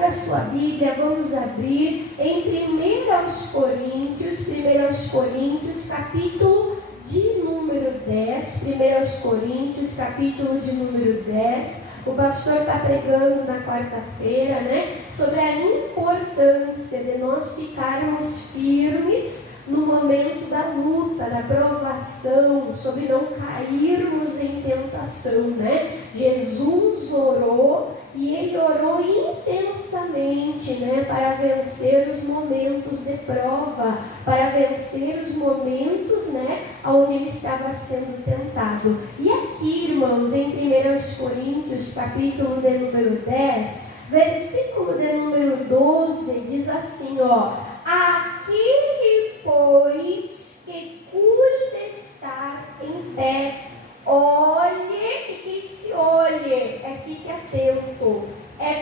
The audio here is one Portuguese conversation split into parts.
A sua Bíblia, vamos abrir em 1 Coríntios, capítulo de número 10. 1 Coríntios, capítulo de número 10. O pastor está pregando na quarta-feira, sobre a importância de nós ficarmos firmes no momento da luta, da provação, sobre não cairmos em tentação, Jesus orou e ele orou intensamente, para vencer os momentos de prova, para vencer os momentos, onde ele estava sendo tentado. E aqui, irmãos, em 1 Coríntios, capítulo de número 10, versículo de número 12, diz assim, aquele, pois, que cuida estar em pé, olhe e se olhe, fique atento,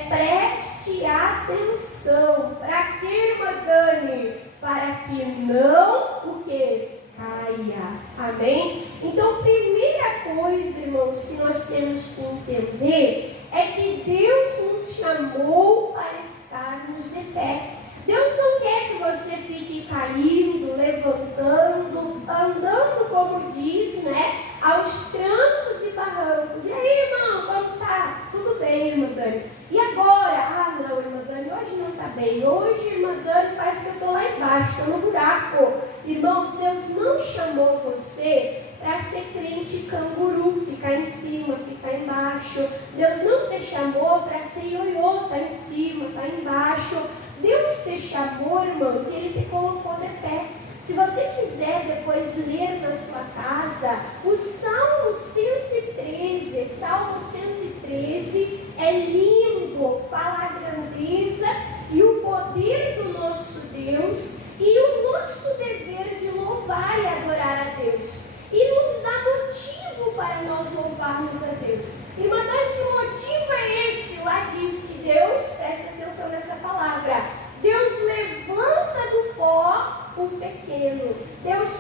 preste atenção. Para que, irmã Dani? Para que não, o que? Caia. Amém? Então, primeira coisa, irmãos, que nós temos que entender é que Deus nos chamou para estarmos de pé. Deus não quer que você fique caindo, levantando, andando, como diz, aos trancos e barrancos. E aí, irmão, como tá? Tudo bem, irmã Dani. E agora? Não, irmã Dani, hoje não está bem. Hoje, irmã Dani, parece que eu estou lá embaixo, estou no buraco. Irmãos, Deus não chamou você para ser crente canguru, ficar em cima, ficar embaixo. Deus não te chamou para ser ioiô, tá em cima, tá embaixo. Deus te chamou, irmãos, e Ele te colocou de pé. Se você quiser depois ler na sua casa, o Salmo 113, é lindo, fala a grandeza e o poder do nosso Deus e o nosso dever de louvar e adorar a Deus. E nos dá motivo para nós louvarmos a Deus. Irmã Dani, que motivo é esse? Lá diz que Deus, presta atenção nessa palavra, Deus levanta do pó o pequeno, Deus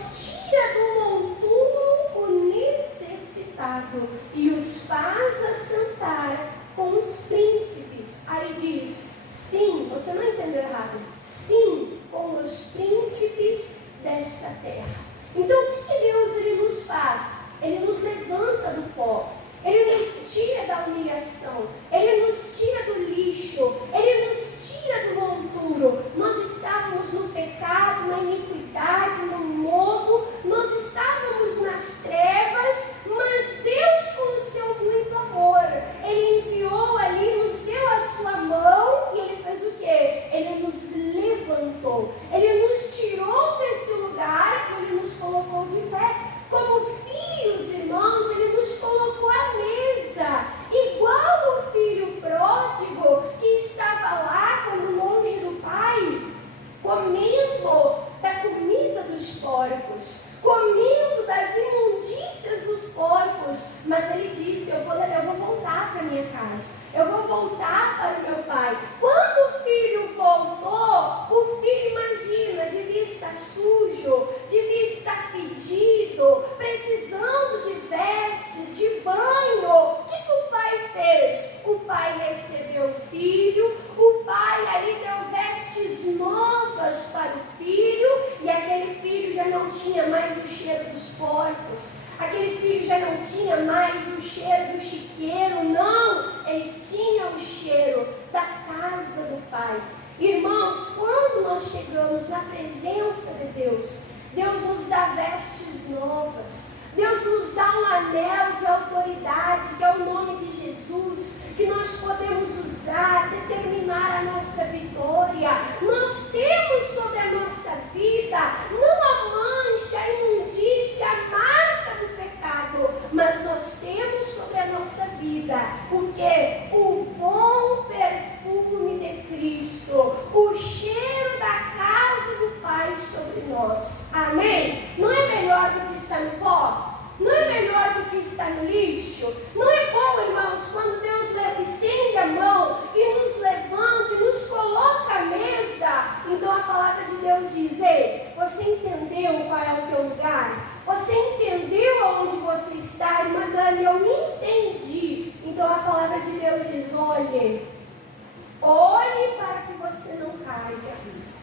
tira do monturo o necessitado e os faz assentar com os príncipes. Aí diz, sim, você não entendeu errado, sim, com os príncipes desta terra. Então o que Deus ele nos faz? Ele nos levanta do pó, Ele nos tira da humilhação, Ele nos tira do lixo, Ele nos tira do monturo. Nós estávamos no pecado, na iniquidade, no modo, nós estávamos nas trevas, mas Deus, com o seu muito amor, Ele enviou ali, nos deu a sua mão e Ele fez o quê? Ele nos levantou, Ele nos tirou desse lugar e Ele nos colocou de pé. Como filhos, irmãos, Ele nos colocou à mesa, igual o filho pródigo que estava lá, quando longe do pai, comendo da comida dos porcos, comendo das imundícias dos porcos, mas ele disse, eu vou voltar para minha casa, eu vou voltar para o meu pai. Quando o filho voltou, o filho, imagina, devia estar sujo, devia estar fedido, precisando de vestes, de banho. O que o pai fez? O pai recebeu o filho, o pai ali deu vestes novas para o filho, e aquele filho já não tinha mais o cheiro dos porcos, aquele filho já não tinha mais o cheiro do chiqueiro, não, ele tinha o cheiro da casa do pai. Irmãos, quando nós chegamos na presença de Deus, Deus nos dá vestes novas, Deus nos dá um anel de autoridade, que é o nome de Jesus, que nós podemos usar, determinar a nossa vitória. Nós temos sobre a nossa vida, não a mancha, a imundícia, a marca do pecado, mas nós temos sobre a nossa vida, porque o bom perfume de Cristo, o cheiro da casa do Pai sobre nós. Amém? Não é melhor do que estar no pó? Não é melhor do que estar no lixo? Não é bom, irmãos, quando Deus estende a mão e nos caia.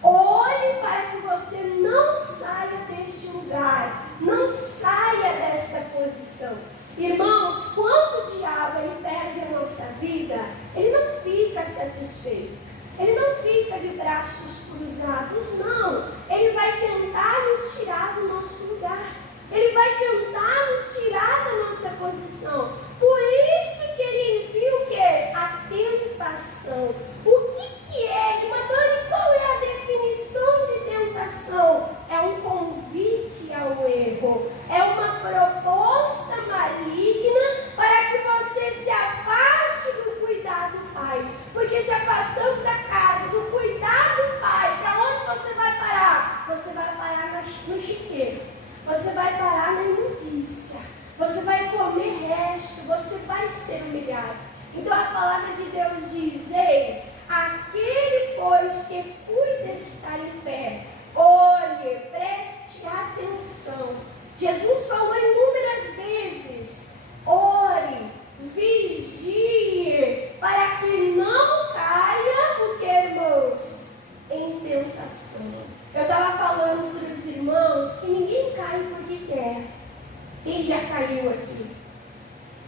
Ore para que você não saia deste lugar, não saia desta posição. Irmãos, quando o diabo ele perde a nossa vida, ele não fica satisfeito. Ele não fica de braços cruzados, não. Ele vai tentar nos tirar do nosso lugar. Ele vai tentar nos tirar da nossa posição. Por isso que ele envia o quê? A tentação. O que é? Irmã Dani, qual é a definição de tentação? É um convite ao erro. É uma proposta maligna para que você se afaste do cuidado do Pai. Porque se afastando da casa, do cuidado do Pai, para onde você vai parar? Você vai parar no chiqueiro. Você vai parar na imundícia. Você vai comer resto. Você vai ser humilhado. Então a palavra de Deus diz: ei, aquele, pois, que cuida estar em pé, olhe, preste atenção. Jesus falou inúmeras vezes: ore, vigie, para que não caia, porque, irmãos, em tentação. Eu estava falando para os irmãos que ninguém cai porque quer. Quem já caiu aqui?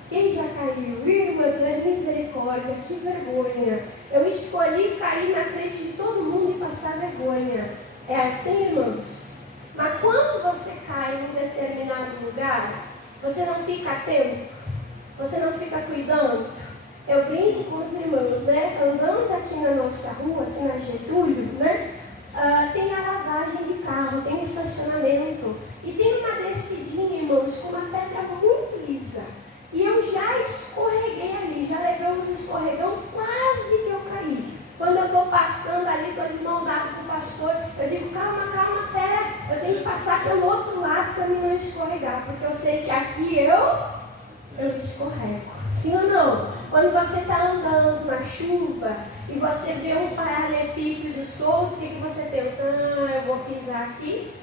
Quem já caiu? Irmã, misericórdia, que vergonha. Eu escolhi cair na frente de todo mundo e passar vergonha. É assim, irmãos? Mas quando você cai em um determinado lugar, você não fica atento? Você não fica cuidando? Eu brinco com os irmãos, né? Andando aqui na nossa rua, aqui na Getúlio, né? Tem a lavagem de carro, tem o estacionamento. E tem uma descidinha, irmãos, com uma pedra muito lisa. E eu já escorreguei ali, já levei uns escorregão, quase que eu caí. Quando eu estou passando ali, estou de mão dada com o pastor, eu digo: calma, calma, pera, eu tenho que passar pelo outro lado para mim não escorregar, porque eu sei que aqui eu escorrego. Sim ou não? Quando você está andando na chuva e você vê um paralelepípedo solto, o que você pensa? Eu vou pisar aqui,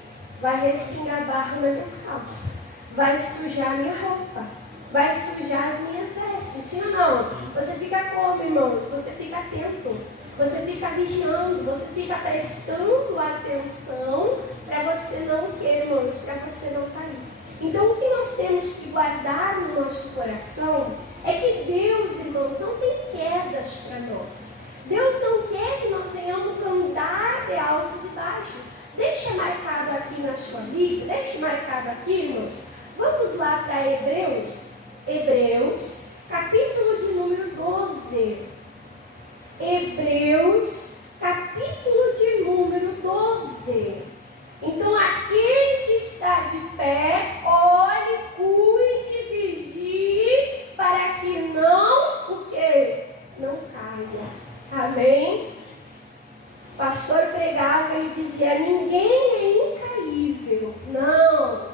vai respingar barro nas minhas calças, vai sujar minha roupa, vai sujar as minhas vestes. Sim ou não? Você fica como, irmãos? Você fica atento, você fica vigiando, você fica prestando atenção para você não querer, irmãos, para você não cair. Então, o que nós temos que guardar no nosso coração é que Deus, irmãos, não tem quedas para nós. Deus não quer que nós venhamos andar de altos e baixos. Deixa marcado aqui na sua Bíblia, deixa marcado aqui, irmãos. Vamos lá para Hebreus, capítulo de número 12. Hebreus, capítulo de número 12. Então, aquele que está de pé, olhe, cuide, vigie, para que não, o quê? Não caia. Amém? O pastor pregava e dizia: ninguém é incaível. Não.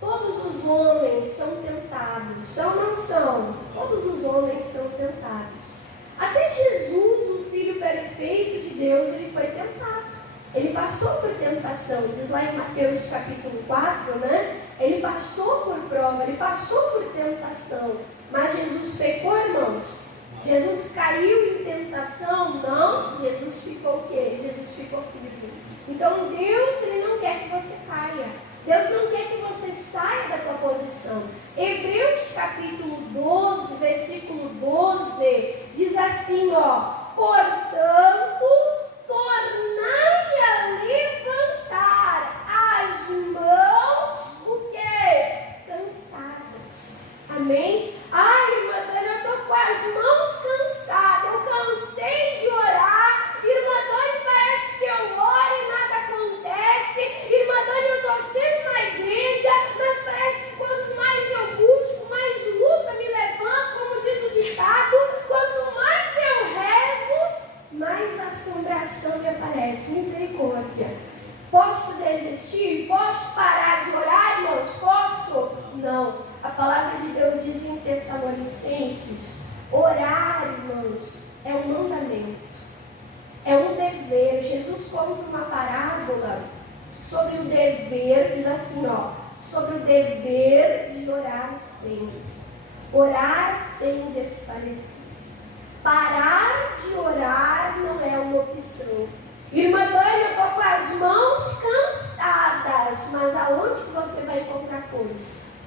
Todos os homens são tentados. São ou não são? Todos os homens são tentados. Até Jesus, o Filho perfeito de Deus, ele foi tentado. Ele passou por tentação. Diz lá em Mateus capítulo 4, né? Ele passou por prova, ele passou por tentação. Mas Jesus pecou, irmãos? Jesus caiu em tentação? Não. Jesus ficou o quê? Jesus ficou firme. Então Deus, ele não quer que você caia. Deus não quer que você saia da tua posição. Hebreus capítulo 12, versículo 12, diz assim, ó: portanto, tornai a levantar as mãos, o quê? Cansadas. Amém? Ai, irmã Dani, eu estou com as mãos cansadas, eu cansei de orar. Irmã Dani, parece que eu oro e nada acontece. Irmã Dani, eu estou sempre na igreja, mas parece que quanto mais eu busco, mais luta me levanta, como diz o ditado. Quanto mais eu rezo, mais assombração me aparece. Misericórdia. Posso desistir? Posso parar de orar, irmãos? Posso? Não. A palavra de Deus diz em Tessalonicenses: orar, irmãos, é um mandamento, é um dever. Jesus conta uma parábola sobre o dever, diz assim, ó: sobre o dever de orar sempre. Orar sem desfalecer. Parar de orar não é uma opção. força.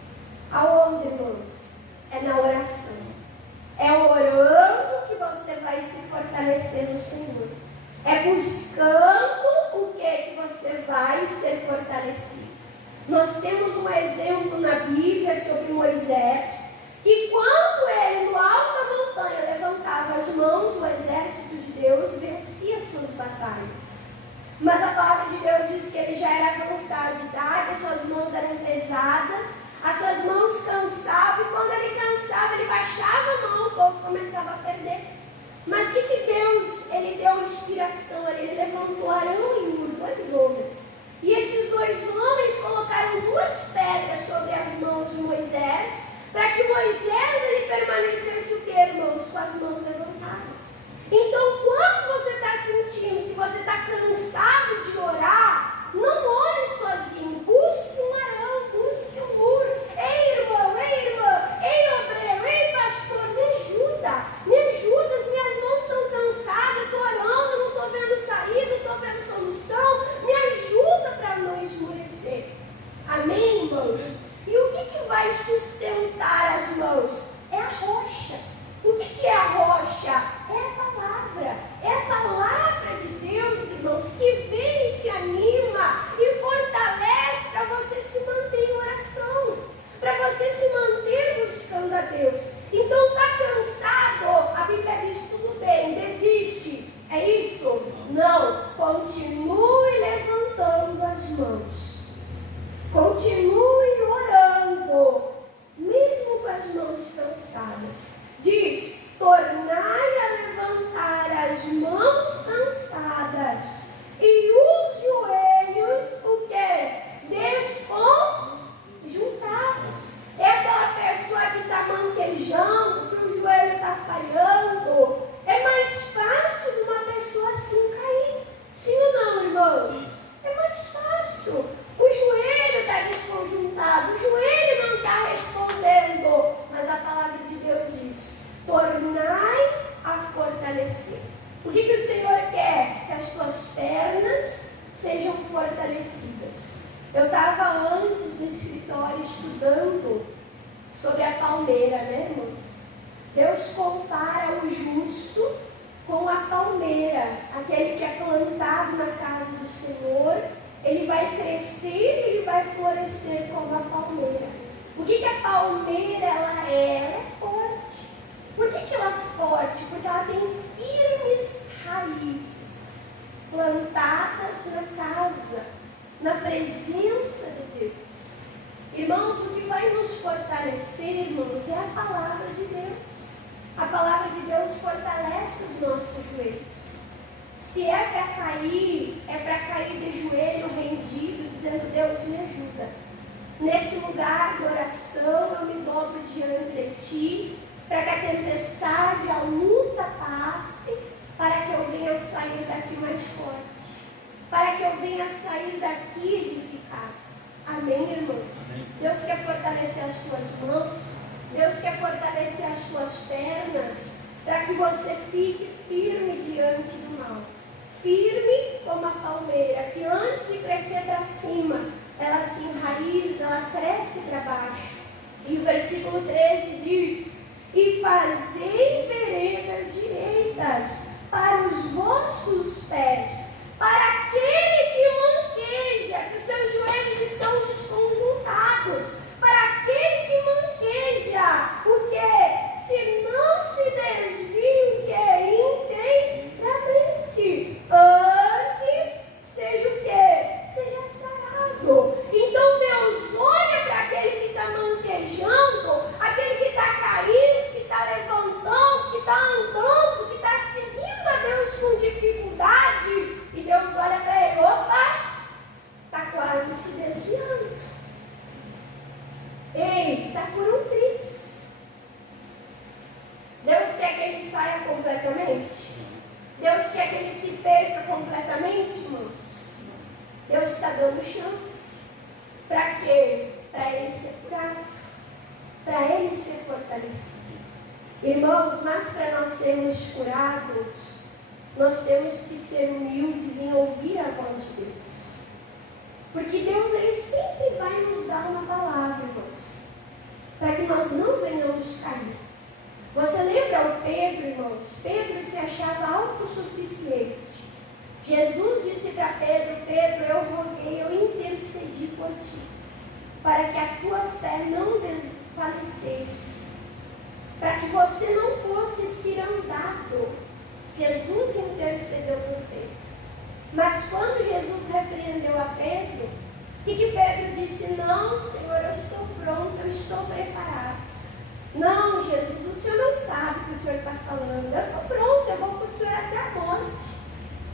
Aonde, irmãos? É na oração. É orando que você vai se fortalecer no Senhor. É buscando o que você vai ser fortalecido. Nós temos um exemplo na Bíblia sobre Moisés, que quando ele no alto da montanha levantava as mãos, o exército de Deus vencia suas batalhas. Mas a palavra de Deus diz que ele já era avançado de idade, as suas mãos eram pesadas, as suas mãos cansavam, e quando ele cansava, ele baixava a mão, o povo começava a perder. Mas o que Deus, ele deu inspiração, ele levantou Arão e Hur, 2 homens. E esses 2 homens colocaram 2 pedras sobre as mãos de Moisés, para que Moisés ele permanecesse o que, irmãos? Com as mãos levantadas. Então, quando você está sentindo que você está cansado de orar, não ore sozinho, busque um Arão, busque um Hur. Ei, irmão, ei, irmã, ei, obreiro, ei, pastor, me ajuda, as minhas mãos estão cansadas, estou orando, não estou vendo saída, não estou vendo solução, me ajuda para não esmorecer. Amém, irmãos? E o que vai sustentar as mãos? É a rocha. O que é a rocha? É a palavra de Deus, irmãos, que vem e te anima e fortalece para você se manter em oração, para você se manter buscando a Deus. Então, está cansado? A Bíblia diz, tudo bem, desiste. É isso? Não. Continue levantando as mãos. Continue orando, mesmo com as mãos cansadas. Diz, tornai a levantar as mãos cansadas e os joelhos, o quê? Desconjuntados. É aquela pessoa que está manquejando, que o joelho está falhando. É mais fácil de uma pessoa assim cair. Sim ou não, irmãos? É mais fácil. O joelho está desconjuntado, o joelho não está respondendo. Mas a palavra de Deus diz, tornai a fortalecer. O que o Senhor quer? Que as tuas pernas sejam fortalecidas. Eu estava antes no escritório estudando sobre a palmeira, né, irmãos? Deus compara o justo com a palmeira, aquele que é plantado na casa do Senhor. Ele vai crescer, ele vai florescer como a palmeira. O que a palmeira ela é? Ela é forte. Por que ela é forte? Porque ela tem firmes raízes, plantadas na casa, na presença de Deus. Irmãos, o que vai nos fortalecer, irmãos, é a palavra de Deus. A palavra de Deus fortalece os nossos joelhos. Se é para cair de joelho rendido, dizendo, Deus me ajuda. Nesse lugar de oração, eu me dobro diante de Ti, para que a tempestade, a luta passe, para que eu venha sair daqui mais forte, para que eu venha sair daqui edificado. Amém, irmãos? Amém. Deus quer fortalecer as tuas mãos, Deus quer fortalecer as tuas pernas, para que você fique firme diante do mal. Firme como a palmeira, que antes de crescer para cima, ela se enraiza, ela cresce para baixo. E o versículo 13 diz, e fazei veredas direitas para os vossos pés, para aquele que manqueja, que os seus joelhos estão desconjuntados, para aquele que manqueja, o que? Se não se desvia, o que? Inteiramente, antes seja o que? Seja sarado. Então Deus olha para aquele que está manquejando, aquele que está caindo, que está levantando, que está andando, que está seguindo a Deus com dificuldade, e Deus olha para ele, opa, está quase se desviando. Ei, está por um triz. Deus quer que ele saia completamente? Deus quer que ele se perca completamente, irmãos? Deus está dando chance. Para quê? Para ele ser curado, para ele ser fortalecido. Irmãos, mas para nós sermos curados, nós temos que ser humildes em ouvir a voz de Deus. Porque Deus, Ele sempre vai nos dar uma palavra, irmãos, para que nós não venhamos cair. Você lembra o Pedro, irmãos? Pedro se achava autossuficiente. Jesus disse para Pedro: Pedro, eu roguei, eu intercedi por ti, para que a tua fé não desfalecesse, para que você não fosse cirandado. Jesus intercedeu por Pedro. Mas quando Jesus repreendeu a Pedro, o que Pedro disse? Não, Senhor, eu estou pronto, eu estou preparado. Não, Jesus, o Senhor não sabe o que o Senhor está falando. Eu estou pronto, eu vou com o Senhor até a morte.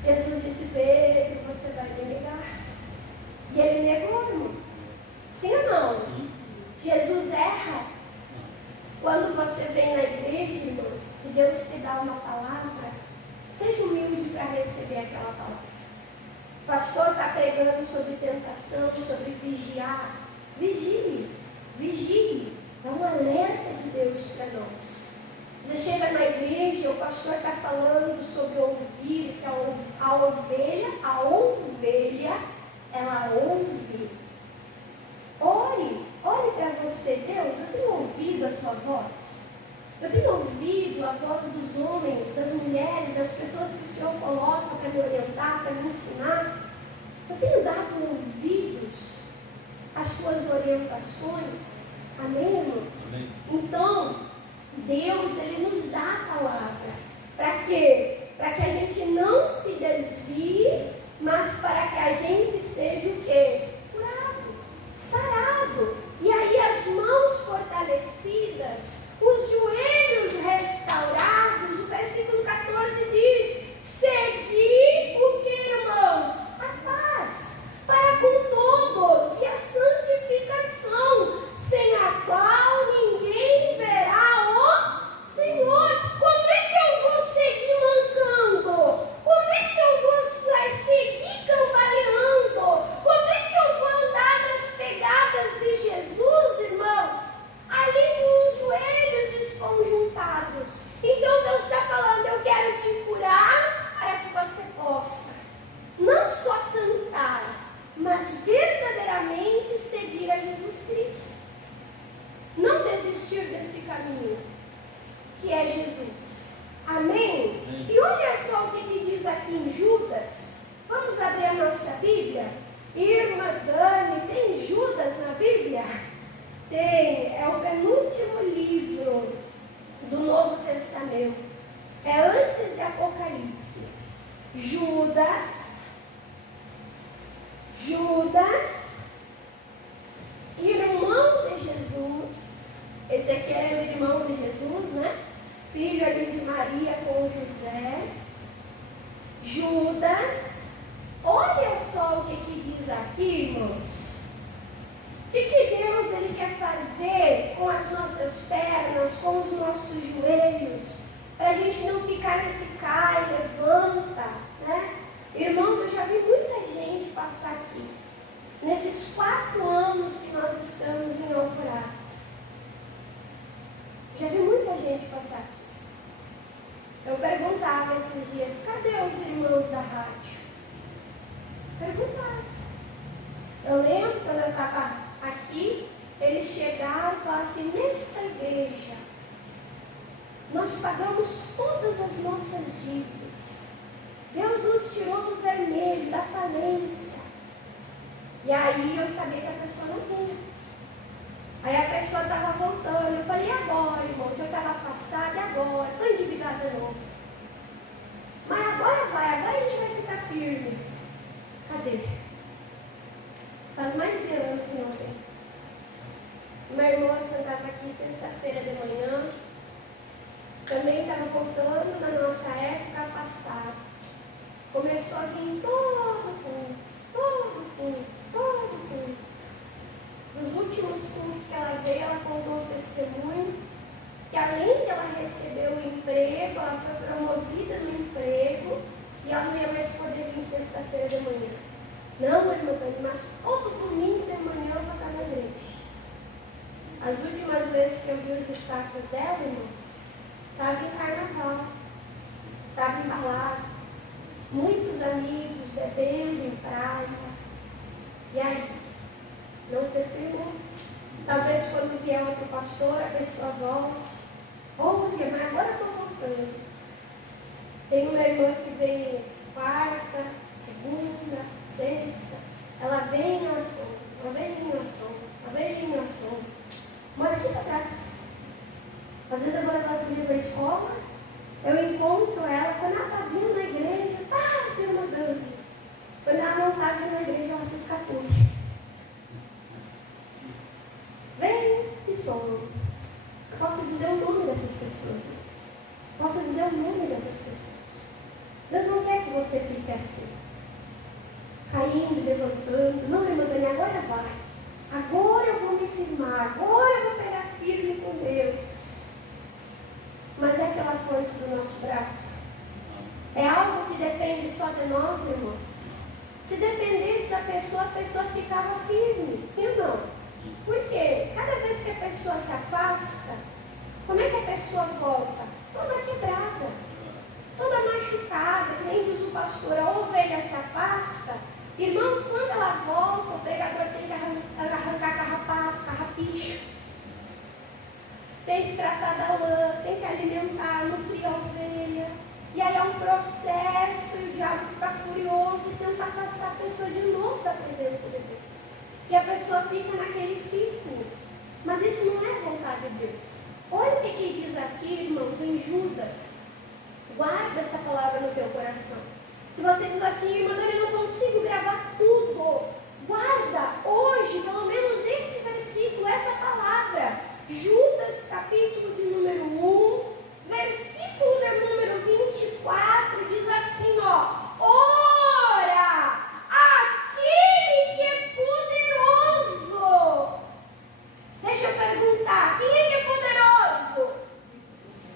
Jesus disse: Pedro, você vai me negar. E ele negou, irmãos. Sim ou não? Jesus erra. Quando você vem na igreja, irmãos, e Deus te dá uma palavra, seja humilde para receber aquela palavra. O pastor está pregando sobre tentação, sobre vigiar. Vigie, vigie. É um alerta de Deus para nós. Você chega na igreja, o pastor está falando sobre ouvir, que a ovelha, ela ouve. Ore para você. Deus, eu tenho ouvido a tua voz. Eu tenho ouvido a voz dos homens, das mulheres, das pessoas que o Senhor coloca para me orientar, para me ensinar. Eu tenho dado ouvidos às suas orientações. Amém, irmãos? Amém. Então, Deus, Ele nos dá a palavra. Para quê? Para que a gente não se desvie, mas para que a gente seja o quê? Curado, sarado. E aí as mãos fortalecidas, os joelhos restaurados. O versículo 14 diz: segui o que, irmãos? A paz para com todos e a santificação, sem a qual ninguém verá o Senhor. Como é que eu vou seguir mancando? Como é que eu vou seguir cambaleando? Como é que eu vou andar nas pegadas de Jesus, irmãos? Ali com os joelhos desconjuntados. Então Deus está falando: eu quero te curar para que você possa não só cantar, mas verdadeiramente seguir a Jesus Cristo. Não desistir desse caminho, que é Jesus. Amém? E olha só o que diz aqui em Judas. Vamos abrir a nossa Bíblia? Irmã Dani, tem Judas na Bíblia? Tem, é o penúltimo livro do Novo Testamento. É antes de Apocalipse. Judas, irmão de Jesus. Esse aqui era o irmão de Jesus, né? Filho ali de Maria com José. Judas, olha só o que diz aqui, irmãos. O que Deus Ele quer fazer com as nossas pernas, com os nossos joelhos, para a gente não ficar nesse cai, levanta, né? Irmãos, eu já vi muita gente passar aqui, nesses 4 anos que nós estamos em Alvorada. Já vi muita gente passar aqui. Eu perguntava esses dias: cadê os irmãos da rádio? Perguntava. Eu lembro quando eu estava aqui, eles chegaram e falaram assim: nessa igreja, nós pagamos todas as nossas dívidas. Deus nos tirou do vermelho, da falência. E aí eu sabia que a pessoa não tinha. Aí a pessoa estava voltando. Eu falei: e agora, irmão? O senhor estava afastado, e agora? Estou endividado de novo. Mas agora agora a gente vai ficar firme. Cadê? Faz mais de ano que não tem. Uma irmã sentava aqui sexta-feira de manhã. Também estava voltando na nossa época afastado. Começou a vir todo culto. Nos últimos cultos que ela veio, ela contou o testemunho que além de ela receber o emprego, ela foi promovida no emprego e ela não ia mais poder vir sexta-feira de manhã. Não, irmã, mas todo domingo de manhã eu vou estar na igreja. As últimas vezes que eu vi os status dela, irmãos, estava em carnaval, estava em balada, muitos amigos bebendo em praia. E E aí? Não se firmou. Talvez quando vier outro pastor, a pessoa volte. Olha, mas agora eu estou voltando. Tem uma irmã que veio quarta, segunda, sexta. Ela vem em oração, ela vem em oração, ela vem em oração. Mora aqui para trás. Às vezes eu vou levar as gurias na escola, eu encontro ela, quando ela está vindo na igreja, se mandando. Quando ela não está vindo na igreja, ela se escapule. Vem e some. Eu posso dizer o nome dessas pessoas. Posso dizer o nome dessas pessoas. Deus não quer que você fique assim. Caindo, levantando. Não, irmã Dani, agora vai. Agora eu vou me firmar. Agora eu vou pegar firme com Deus. Mas é pela força do nosso braço. É algo que depende só de nós, irmãos. Se dependesse da pessoa, a pessoa ficava firme. Sim ou não? Por quê? Cada vez que a pessoa se afasta, como é que a pessoa volta? Toda quebrada, toda machucada, que nem diz o pastor, a ovelha se afasta. Irmãos, quando ela volta, o pregador tem que arrancar carrapato, carrapicho. Tem que tratar da lã, tem que alimentar, nutrir a ovelha. E aí é um processo, e o diabo fica furioso e tenta afastar a pessoa de novo da presença de Deus. E a pessoa fica naquele ciclo. Mas isso não é a vontade de Deus. Olha o que diz aqui, irmãos, em Judas. Guarda essa palavra no teu coração. Se você diz assim, irmã, eu não consigo gravar tudo. Guarda hoje, pelo menos esse versículo, essa palavra. Judas, capítulo de número 1, versículo de número 24, diz assim, ora, aquele que é poderoso. Deixa eu perguntar, quem é que é poderoso?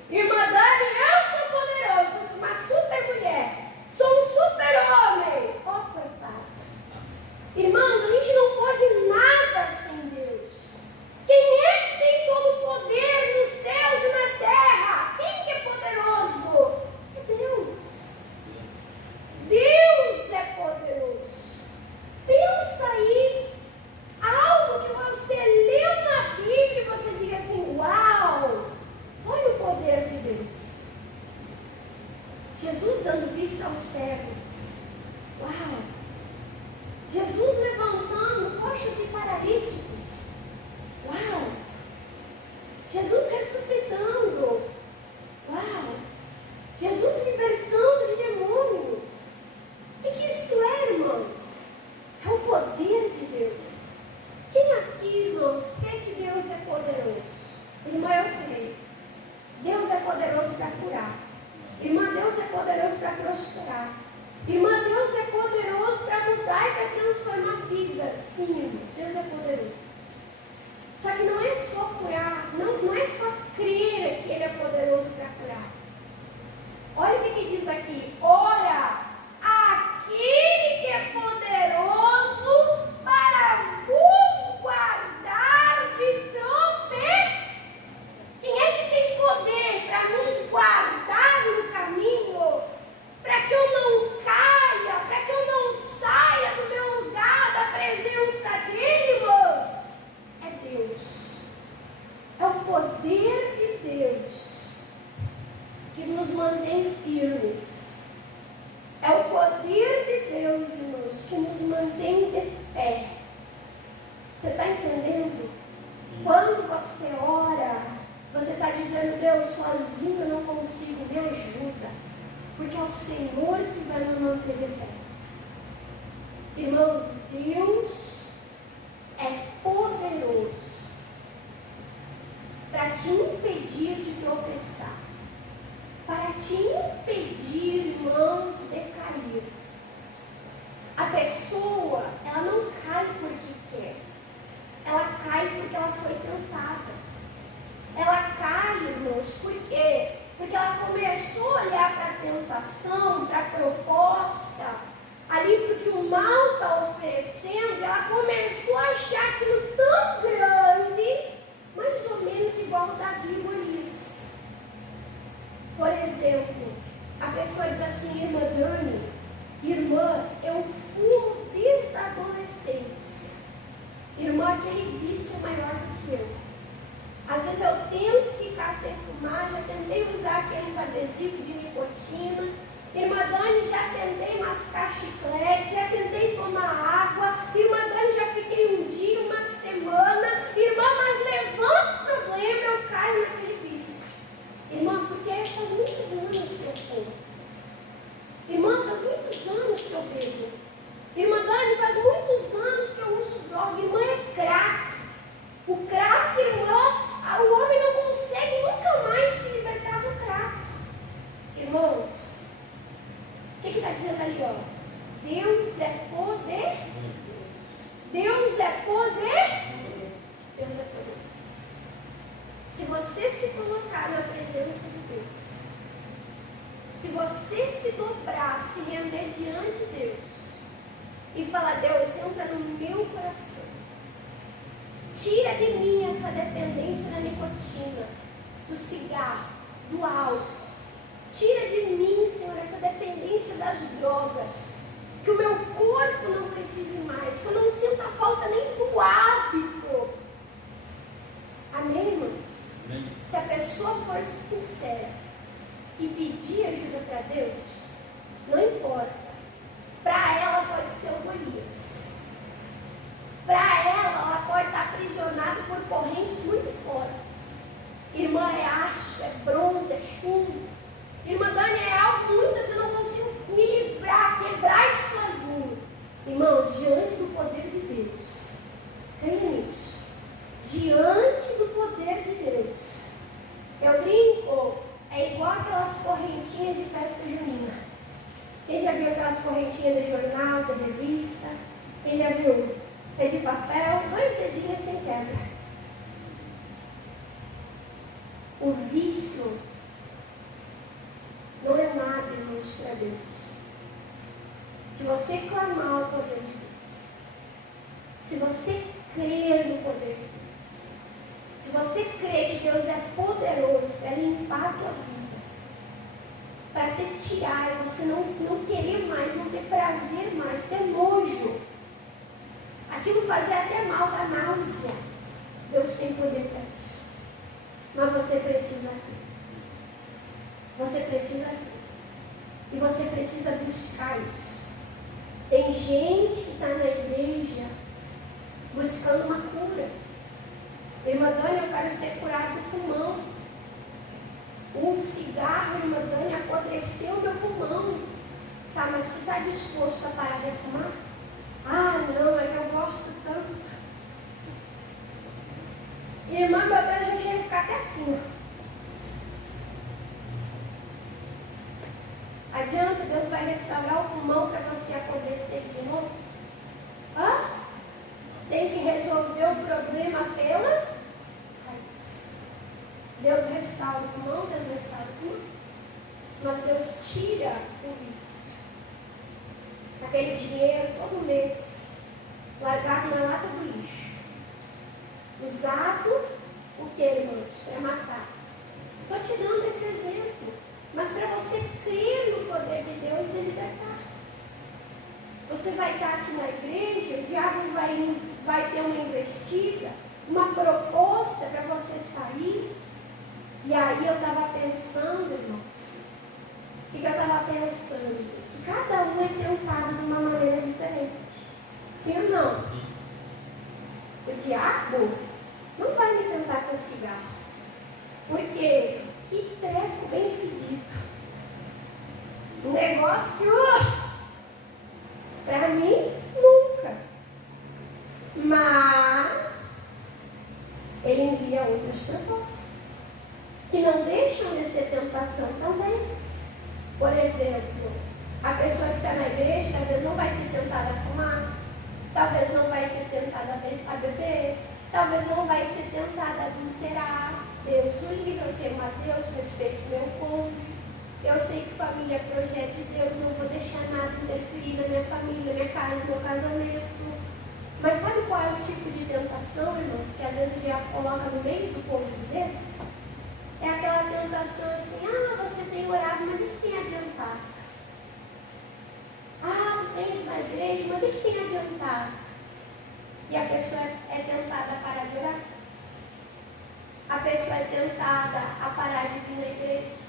Irmã Dani, eu sou poderoso, eu sou uma super mulher, sou um super homem. Coitado. Irmãos, a gente não pode nada sem Deus. Quem é que tem todo o poder nos céus e na terra? Quem que é poderoso? É Deus. Deus é poderoso. Pensa aí, algo que você leu na Bíblia e você diga assim, uau, olha o poder de Deus. Jesus dando vista aos cegos. Uau. Jesus levantando coxos e paralíticos. Uau! Jesus ressuscitando. Uau! Jesus libertando de demônios. O que isso é, irmãos? É o poder de Deus. Quem aqui, irmãos, crê que Deus é poderoso? Irmã, eu creio. Deus é poderoso para curar. Irmã, Deus é poderoso para prosperar. Irmã, Deus é poderoso para mudar e para transformar vidas. Sim, irmãos, Deus é poderoso. Só que não é só curar, não é só crer que Ele é poderoso para curar. Olha o que diz aqui. Ora, aquele que é poderoso para vos guardar de tropeço. Quem é que tem poder para nos guardar no caminho? Para que eu não caia, para que eu não saia do meu lugar, da presença dEle, irmãos? É Deus. É o poder de Deus que nos mantém firmes. É o poder de Deus, irmãos, que nos mantém de pé. Você está entendendo? Quando você ora, você está dizendo, Deus, sozinho eu não consigo, me ajuda. Porque é o Senhor que vai me manter de pé. Irmãos, Deus é poderoso para te impedir de tropeçar, para te impedir, irmãos, de cair. A pessoa, ela não cai porque quer, ela cai porque ela foi tentada. Ela cai, irmãos, por quê? Porque ela começou a olhar para a tentação, para a proposta, ali para o que o mal está oferecendo, ela começou a achar aquilo tão grande, mais ou menos igual Davi e Golias. Por exemplo, a pessoa diz assim, irmã Dani, irmã, eu fumo desde a adolescência. mascar chiclete, já tentei tomar água, irmã Dani, já fiquei um dia, uma semana, irmã, mas levanta o problema, eu caio naquele vício. Irmã, porque faz muitos anos que eu fumo. Irmã, faz muitos anos que eu bebo. Irmã Dani, faz muitos anos que eu uso droga. Irmã, é crack. O crack, irmã, o homem não consegue nunca mais se libertar do crack. Irmãos, o que está dizendo ali, ó? Deus é poder. Deus é poder. Deus é poder. Se você se colocar na presença de Deus, se você se dobrar, se render diante de Deus e falar, Deus, entra no meu coração, tira de mim essa dependência da nicotina, do cigarro, do álcool. Tira de mim, Senhor, essa dependência das drogas. Que o meu corpo não precise mais. Que eu não sinta falta nem do hábito. Amém, irmãos? Amém. Se a pessoa for sincera e pedir ajuda para Deus, não importa. Para ela pode ser o Golias. Para ela pode estar aprisionada por correntes muito fortes. Irmã, é aço, é bronze, é chumbo. Irmã Dani, é algo muito assim, eu não consigo me livrar, quebrar isso sozinho. Irmãos, diante do poder de Deus, creia nisso. Diante do poder de Deus, eu brinco, é igual aquelas correntinhas de festa junina. Quem já viu aquelas correntinhas de jornal, de revista? Quem já viu? É de papel, 2 dedinhos sem quebra. O vício não é nada, irmãos, para Deus. Se você clamar o poder de Deus, se você crer no poder de Deus, se você crer que Deus é poderoso para limpar a tua vida, para te tirar e você não querer mais, não ter prazer mais, ter nojo, aquilo fazer até mal, da náusea, Deus tem poder para isso. Mas você precisa ter. Você precisa ter. E você precisa buscar isso. Tem gente que está na igreja buscando uma cura. Irmã Dani, eu quero ser curada do pulmão. O cigarro, irmã Dani, apodreceu meu pulmão. Tá, mas tu está disposto a parar de fumar? Ah, não, é que eu gosto tanto. Irmã, meu Deus, já chega a ficar até assim, ó. Adianta, Deus vai restaurar o pulmão para você apodrecer de novo? Hã? Tem que resolver o problema pela raiz. Deus restaura o pulmão, Deus restaura o pulmão. Mas Deus tira o vício. Aquele dinheiro todo mês, largado na lata do lixo. Usado, o que, irmãos? Para matar. Estou te dando esse exemplo. Mas para você crer no poder de Deus de libertar. Você vai estar aqui na igreja, o diabo vai ter uma investida, uma proposta para você sair. E aí eu estava pensando, irmãos, o que eu estava pensando? Que cada um é tentado de uma maneira diferente. Sim ou não? O diabo não vai me tentar com cigarro. Porque que treco bem fedido. Um negócio que, para mim, nunca. Mas ele envia outras propostas que não deixam de ser tentação também. Por exemplo, a pessoa que está na igreja talvez não vai ser tentada a fumar, talvez não vai ser tentada a beber, talvez não vai ser tentada a adulterar. Deus o livre, eu temo a Deus, respeito meu cônjuge. Eu sei que família é projeto de Deus, não vou deixar nada interferir na minha família, na minha casa, no meu casamento. Mas sabe qual é o tipo de tentação, irmãos, que às vezes o diabo coloca no meio do povo de Deus? É aquela tentação assim, você tem orado, mas o que tem adiantado? Tu tem ido na igreja, mas o que tem adiantado? E a pessoa é tentada a parar de orar. A pessoa é tentada a parar de vir na igreja.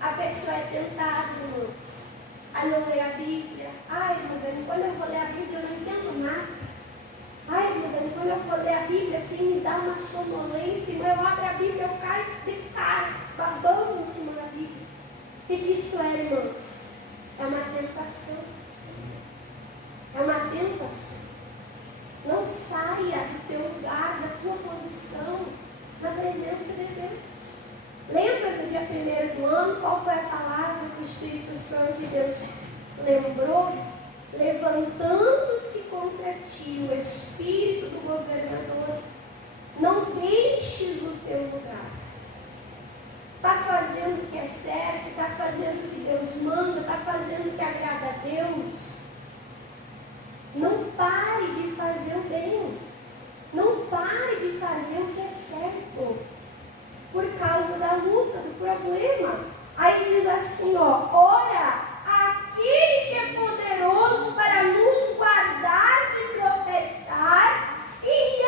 A pessoa é tentada, irmãos, a não ler a Bíblia. Ai, irmã Dani, quando eu vou ler a Bíblia eu não entendo nada. Ai, irmã Dani, quando eu vou ler a Bíblia assim me dá uma sonolência. Eu abro a Bíblia, eu caio de cara, babando em cima da Bíblia. O que isso é, irmãos? É uma tentação. É uma tentação. Não saia do teu lugar, da tua posição, na presença de Deus. Lembra do dia 1º do ano, qual foi a palavra que o Espírito Santo de Deus lembrou? Levantando-se contra ti o espírito do governador, não deixes o teu lugar. Está fazendo o que é certo, está fazendo o que Deus manda, está fazendo o que agrada a Deus. Não pare de fazer o bem. Não pare de fazer o que é certo. Por causa da luta, do problema. Aí diz assim, ó, ora, aquele que é poderoso para nos guardar de tropeçar e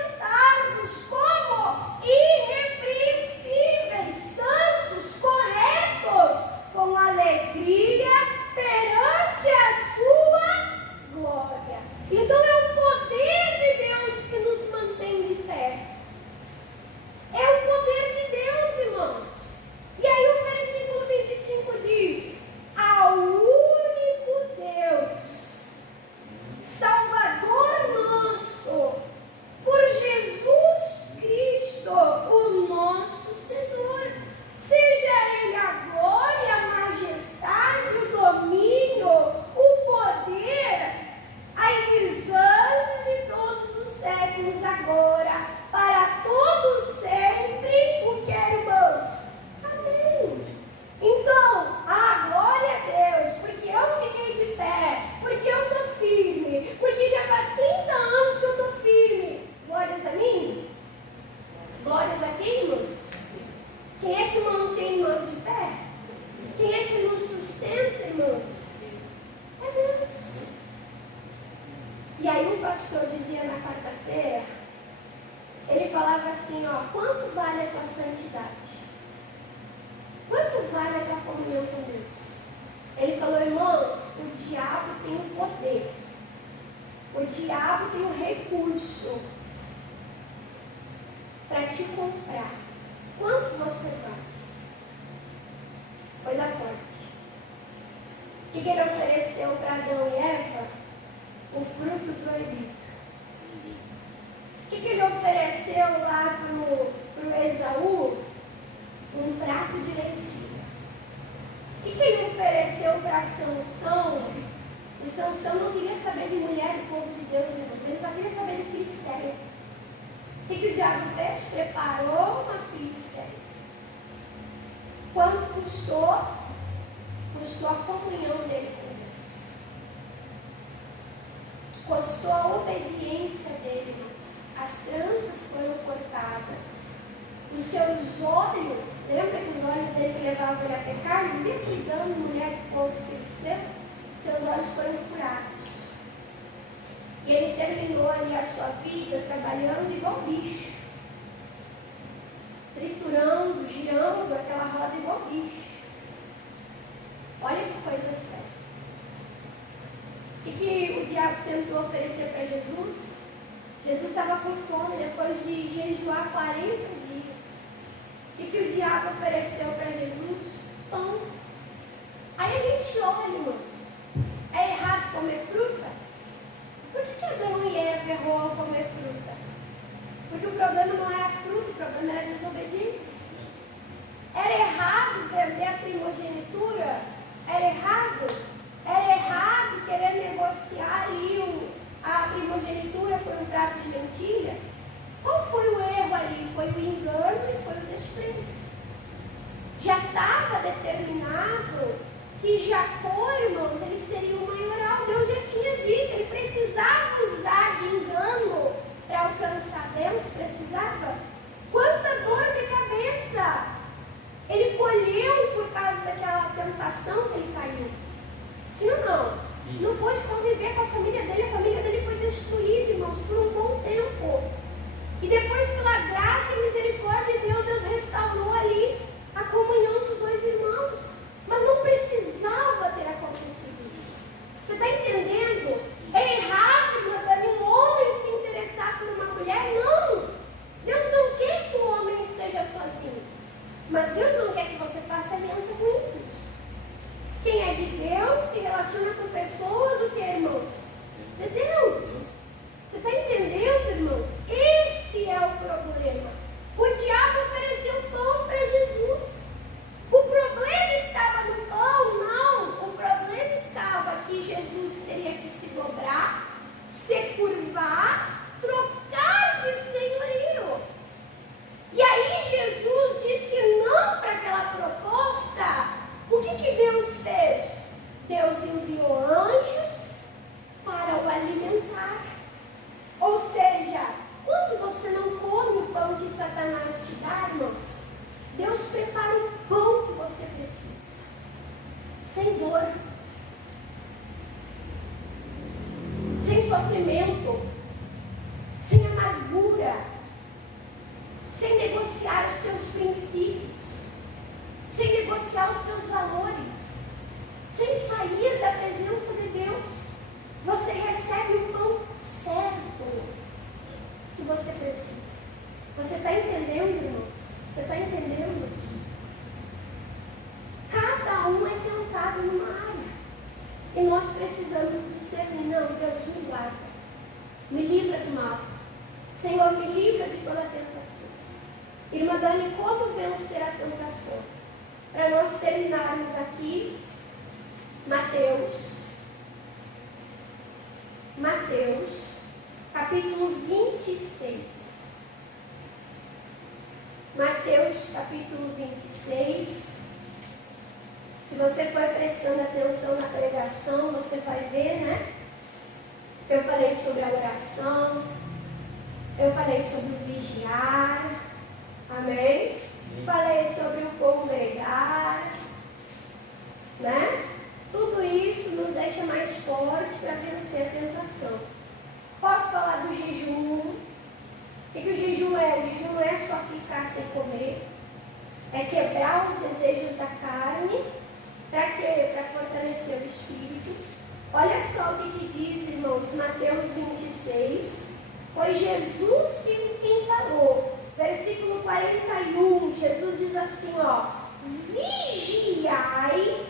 apresentar-nos como irrepreensíveis, santos, corretos, com alegria perante a sua glória. Então é o poder de Deus que nos mantém de pé. É o poder de Deus, irmãos. E aí o versículo 25 diz: ao único Deus, Salvador nosso, por Jesus Cristo, o nosso Senhor, seja Ele a glória, a majestade, o domínio, o poder, aí diz antes de todos os séculos, agora, para todos sempre, o que, irmãos? Amém. Então, glória a Deus, porque eu fiquei de pé, porque eu estou firme, porque já faz 30 anos que eu estou firme. Glórias a mim? Glórias a quem, irmãos? Quem é que mantém nós de pé? Quem é que nos sustenta, irmãos? É Deus. E aí um pastor dizia na quarta-feira, ele falava assim, ó, quanto vale a tua santidade? Quanto vale a tua comunhão com Deus? Ele falou, irmãos, o diabo tem o poder. O diabo tem o recurso para te comprar. Quanto você vale? Coisa forte. O que ele ofereceu para Adão e Eva? O fruto proibido. O que ele ofereceu lá para o Esaú? Um prato de lentilha. O que ele ofereceu para Sansão? O Sansão não queria saber de mulher do povo de Deus, irmãos. Ele só queria saber de filisteia. O que o diabo fez? Preparou uma filisteia. Quanto custou? Custou a comunhão dele com Deus. Custou a obediência dele, irmãos. As tranças foram cortadas. Os seus olhos, lembra que os olhos dele que levavam ele a pecar? Não via ele dando mulher do povo filisteu? Seus olhos foram furados. E ele terminou ali a sua vida trabalhando igual bicho. Triturando, girando aquela roda igual bicho. Olha que coisa séria. O que o diabo tentou oferecer para Jesus? Jesus estava com fome depois de jejuar 40 dias. E que o diabo ofereceu para Jesus? Pão. Aí a gente olha, irmãos. É errado comer fruta? Por que Adão e Eva errou ao comer fruta? Porque o problema não era a fruta, o problema era a desobediência. Era errado perder a primogenitura? Era errado? Era errado querer negociar ali a primogenitura por um prato de lentilha? Qual foi o erro ali? Foi o engano e foi o desprezo. Já estava determinado que Jacó, irmãos, ele seria o maioral. Deus já tinha dito, ele precisava usar de engano para alcançar Deus, precisava. Quanta dor de cabeça ele colheu por causa daquela tentação que ele caiu. Sim ou não? Não pôde conviver com a família dele foi destruída, irmãos, por um bom tempo. E depois, pela graça e misericórdia de Deus, Deus restaurou ali a comunhão dos dois irmãos. Mas não precisava ter se relaciona com pessoas, o que, irmãos? De Deus. Você está entendendo, irmãos? Esse é o problema. O diabo ofereceu pão para Jesus. O problema estava no pão? Não. O problema estava que Jesus teria que se dobrar, se curvar, trocar de senhorio. E aí Jesus disse não para aquela proposta. O que Deus fez? Deus enviou anjos para o alimentar. Ou seja, quando você não come o pão que Satanás te dá, irmãos, Deus prepara o pão que você precisa, sem dor, sem sofrimento, sem amargura, sem negociar os teus princípios, sem negociar os teus valores, sem sair da presença de Deus. Você recebe o pão certo que você precisa. Você está entendendo, irmãos? Você está entendendo? Cada um é tentado numa área. E nós precisamos discernir. Não, Deus, me guarda. Me livra do mal. Senhor, me livra de toda a tentação. Irmã Dani, como vencer a tentação? Para nós terminarmos aqui, Mateus, capítulo 26. Mateus, capítulo 26. Se você for prestando atenção na pregação, você vai ver, né? Eu falei sobre a oração. Eu falei sobre o vigiar. Amém? Falei sobre o congregar. Né? Tudo isso nos deixa mais forte para vencer a tentação. Posso falar do jejum? O que o jejum é? O jejum não é só ficar sem comer. É quebrar os desejos da carne. Para quê? Para fortalecer o espírito. Olha só o que diz, irmãos, Mateus 26. Foi Jesus quem falou. Versículo 41. Jesus diz assim, ó. Vigiai.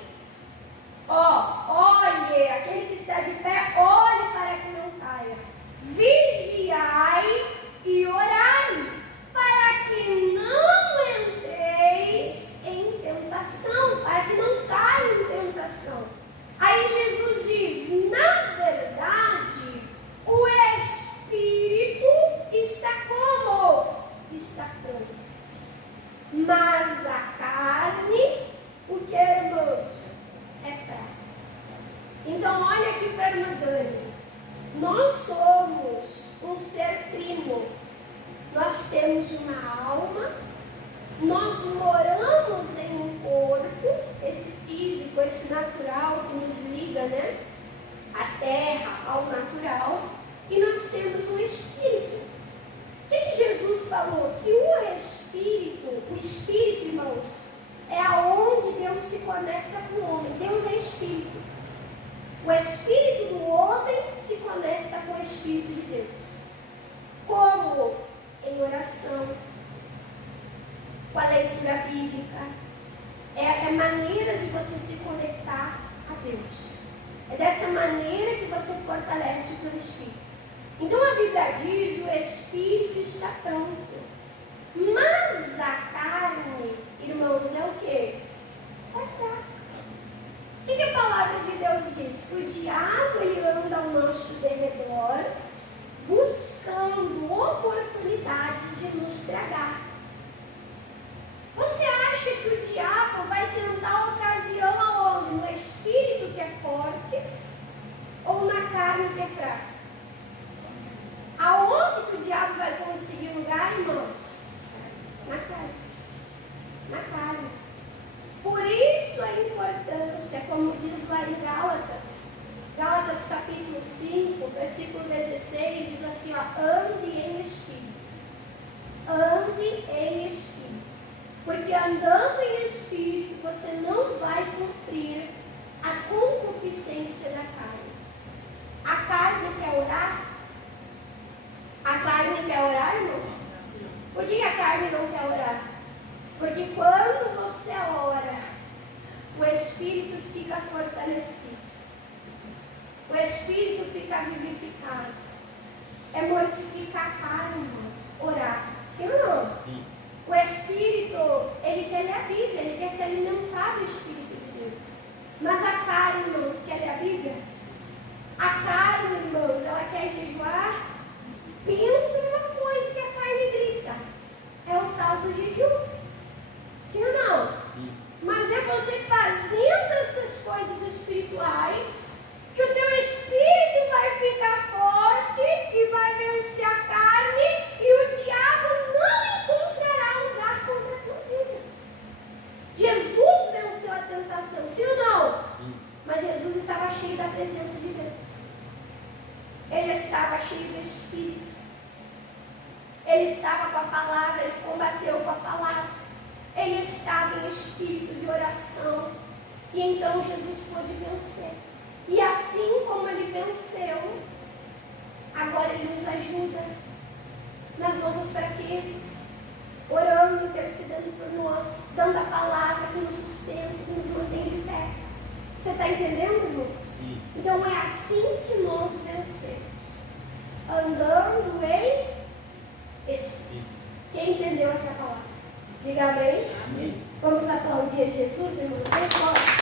Olhe, aquele que está de pé, olhe para que não caia. Vigiai e orai, para que não entreis em tentação, para que não caia em tentação. Aí Jesus diz, na verdade, o Espírito está como? Está pronto. Mas a carne, o que, irmãos? É fraca. Então olha aqui para a irmã Dani. Nós somos um ser trino. Nós temos uma alma. Nós moramos em um corpo, esse físico, esse natural que nos liga, né? A terra ao natural. E nós temos um espírito. O que Jesus falou? Que o espírito, irmãos, é aonde Deus se conecta com o homem. Deus é espírito. O espírito do homem se conecta com o espírito de Deus. Como? Em oração, com a leitura bíblica. É maneiras de você se conectar a Deus. É dessa maneira que você fortalece o teu espírito. Então a Bíblia diz, o espírito está pronto. Mas a carne, irmãos, é o quê? É fraca. O que a palavra de Deus diz? Que o diabo ele anda ao nosso derredor, buscando oportunidades de nos tragar. Você acha que o diabo vai tentar ocasião aonde? No espírito que é forte ou na carne que é fraca? Aonde que o diabo vai conseguir lugar, irmãos? Na carne. Na carne. Por isso a importância, como diz lá em Gálatas capítulo 5, versículo 16, diz assim, ó, ande em espírito. Ande em espírito. Porque andando em espírito, você não vai cumprir a concupiscência da carne. A carne quer orar? A carne quer orar, irmãos? Por que a carne não quer orar? Porque quando você ora, o espírito fica fortalecido. presença de Deus. Ele estava cheio do Espírito. Ele estava com a palavra, ele combateu com a palavra. Ele estava em espírito de oração. E então Jesus pôde vencer. E assim como ele venceu, agora ele nos ajuda nas nossas fraquezas, orando, intercedendo por nós, dando a palavra que nos sustenta, que nos mantém de pé. Você está entendendo, irmãos? Sim. Então é assim que nós vencemos. Andando em Espírito. Quem entendeu aqui a palavra? Diga amém. Amém. Vamos aplaudir Jesus, irmãos. Vem fora.